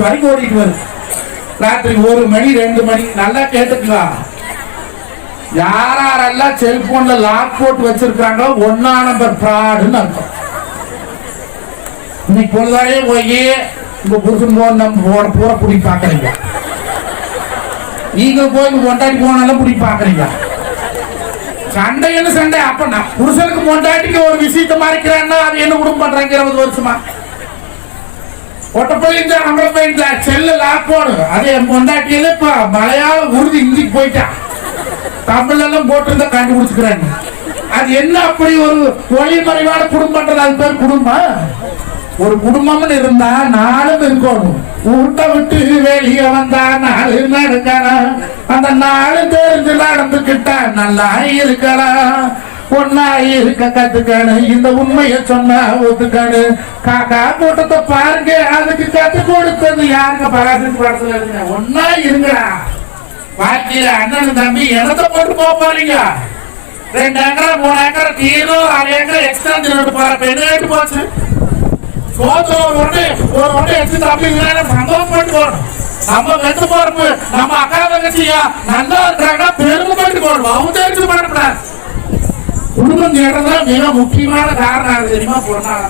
வரைக்கும் ஓடிட்டு வருது. ராத்திரி ஒரு மணி ரெண்டு மணி நல்லா கேட்டுக்கலாம் யாரெல்லாம் செல்போன்ல லாக் போட்டு வச்சிருக்காங்களோ ஒன்னா நம்பர் ஃப்ராடுன்னு அர்த்தம். இன்னைக்கு பொழுதாவே போய் உங்க புருஷன் போன் நம்ம போன பூரா பிடி பாக்குறீங்க. நீங்க போய் உங்க பொண்டாட்டி போனாலும் பாக்குறீங்க. சண்டை என்ன சண்டை. அப்ப நான் புருஷனுக்கு பொண்டாட்டிக்கு ஒரு விஷயத்த மறைக்கிறேன்னா அது என்ன குடும்பம் பண்றாங்க இருபது வருஷமா? ஒட்டப்பள்ளிங்க நம்மள போயிருந்தா செல்ல லாக் போடு. அது என் பொண்டாட்டியில இப்ப மலையாள உறுதி இந்திக்கு போயிட்டான் தமிழ் எல்லாம் போட்டிருந்தா கண்டுபிடிச்சுக்கிறாங்க. அது என்ன அப்படி ஒரு ஒளிமறைவான குடும்பம்ன்றது? அது பேர் குடும்பம்? ஒரு குடும்பம்னு இருந்தா நாளும் இருக்கணும். ஊட்ட விட்டு வெளியே வந்தா நாலு நடக்கலாம். அந்த நாலு தெரிஞ்சு நடந்துக்கிட்டா நல்லா இருக்கலாம் ஒன்னா இருக்க கத்துக்கானு இந்த உண்மைய சொன்னா ஒத்துக்கணும் காக்கா கூட்டத்தை பாருங்க அதுக்கு கத்து கொடுத்தது யாருங்க? பராசரி படத்துல இருங்க ஒன்னா இருங்கடா. பாக்கியில அண்ணன் தம்பி இடத்த போட்டு போப்பாருங்க ரெண்டு ஏக்கரா மூணு ஏக்கர் தீரும் அரை ஏக்கர் எக்ஸ்ட்ரா திருட்டு போற பெண்ணு ரேட்டு போச்சு. சோத்து ஒரு ஒன்று ஒரு ஒண்ணு எடுத்து தம்பிங்க சந்தோஷப்பட்டு போறோம் நம்ம வெட்டு போறப்பு நம்ம அக்கா தங்கச்சியா நல்லா இருக்கிறாங்க பெருமைப்பட்டு போகணும். அவங்க குடும்பம் கேட்டதான் மிக முக்கியமான காரணம் அது தெரியுமா பொண்ணால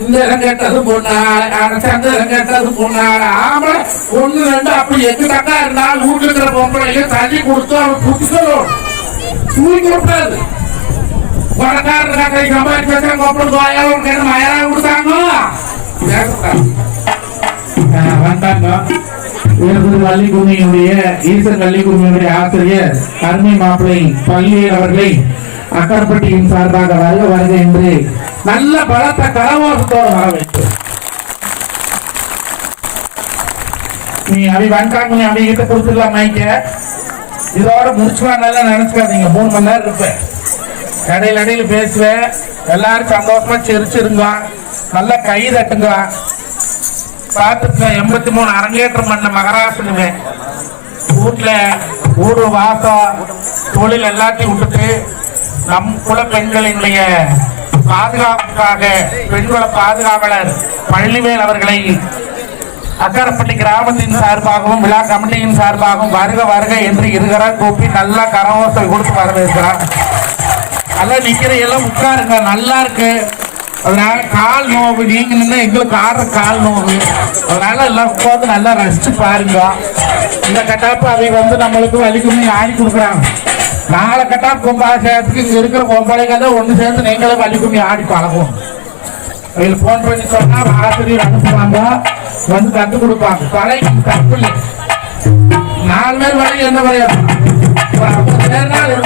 இந்த இடம் கேட்டது பொண்ணால அந்த இடம் கேட்டது பொண்ணால ஆமா ஒண்ணு ரெண்டு அப்படி எங்க தக்கா இருந்தா வீட்டுல இருக்கிற பொம்பளையும் தள்ளி கொடுத்து அவன் புதுசலும் தூக்கி கொடுத்தாது பணக்காரர் கட்டை சம்பாதிச்சு வச்சா கோப்பம் கோயாவும் கேட்டு மயாரா கொடுத்தாங்க? வந்தாங்க வேலூர் பள்ளிக்குமியினுடைய ஈசர் பள்ளிக்குமியினுடைய ஆசிரியர் அருமை மாப்பிள்ளை பள்ளியர் அவர்களை அக்கரப்பட்டியின் சார்பாக வருக வருக என்று நல்ல பலத்த கரவோசத்தோடு வர வேண்டும். நீ அவி வந்துட்டாங்க நீ அவங்க கிட்ட கொடுத்துடலாம் மைக்க இதோட முடிச்சுக்கலாம் நல்லா நினைச்சுக்காதீங்க. மூணு மணி நேரம் இருப்பேன் இடையில இடையில பேசுவேன் எல்லாரும் சந்தோஷமா சிரிச்சிருங்க. நல்லா கை தட்டுங்க. பார்த்துக்க எண்பத்தி மூணு அரங்கேற்றம் பண்ண மகராசனுங்க வீட்டில் ஊர் வாசம் தொழில் எல்லாத்தையும் விட்டுட்டு நம் குல பெண்களினுடைய பாதுகாப்புக்காக பெண்குல பாதுகாவலர் பழனிவேல் அவர்களை அக்கரப்பட்டி கிராமத்தின் சார்பாகவும் விழா கமிட்டியின் சார்பாகவும் வருக வருக என்று இருக்கிற கூப்பி நல்லா கரவோசை கொடுத்து வரவேற்கிறார். நல்லா நிக்கிற எல்லாம் உட்காருங்க நல்லா இருக்கு. அதனால கால் நோவு நீங்க நின்று எங்களுக்கு ஆடுற கால் நோவு. அதனால எல்லாம் உட்காந்து நல்லா ரசிச்சு பாருங்க. இந்த கட்டாப்பு அதை வந்து நம்மளுக்கு வலிக்குமே ஆடி கொடுக்குறாங்க. நாளை கட்டாப்பு கும்பாபிஷேகத்துக்கு இங்க இருக்கிற பொம்பளைங்க தான் ஒண்ணு சேர்ந்து நீங்களே வலிக்குமி ஆடி பழகும். இதில் போன் பண்ணி சொன்னா ஆசிரியர் அனுப்புவாங்க. வந்து கத்து கொடுப்பாங்க. தலைக்கு தப்பு இல்லை. நாலு பேர் வரை என்ன வரையும் பேர் நாள்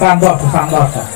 சந்தோஷம் சந்தோஷம்.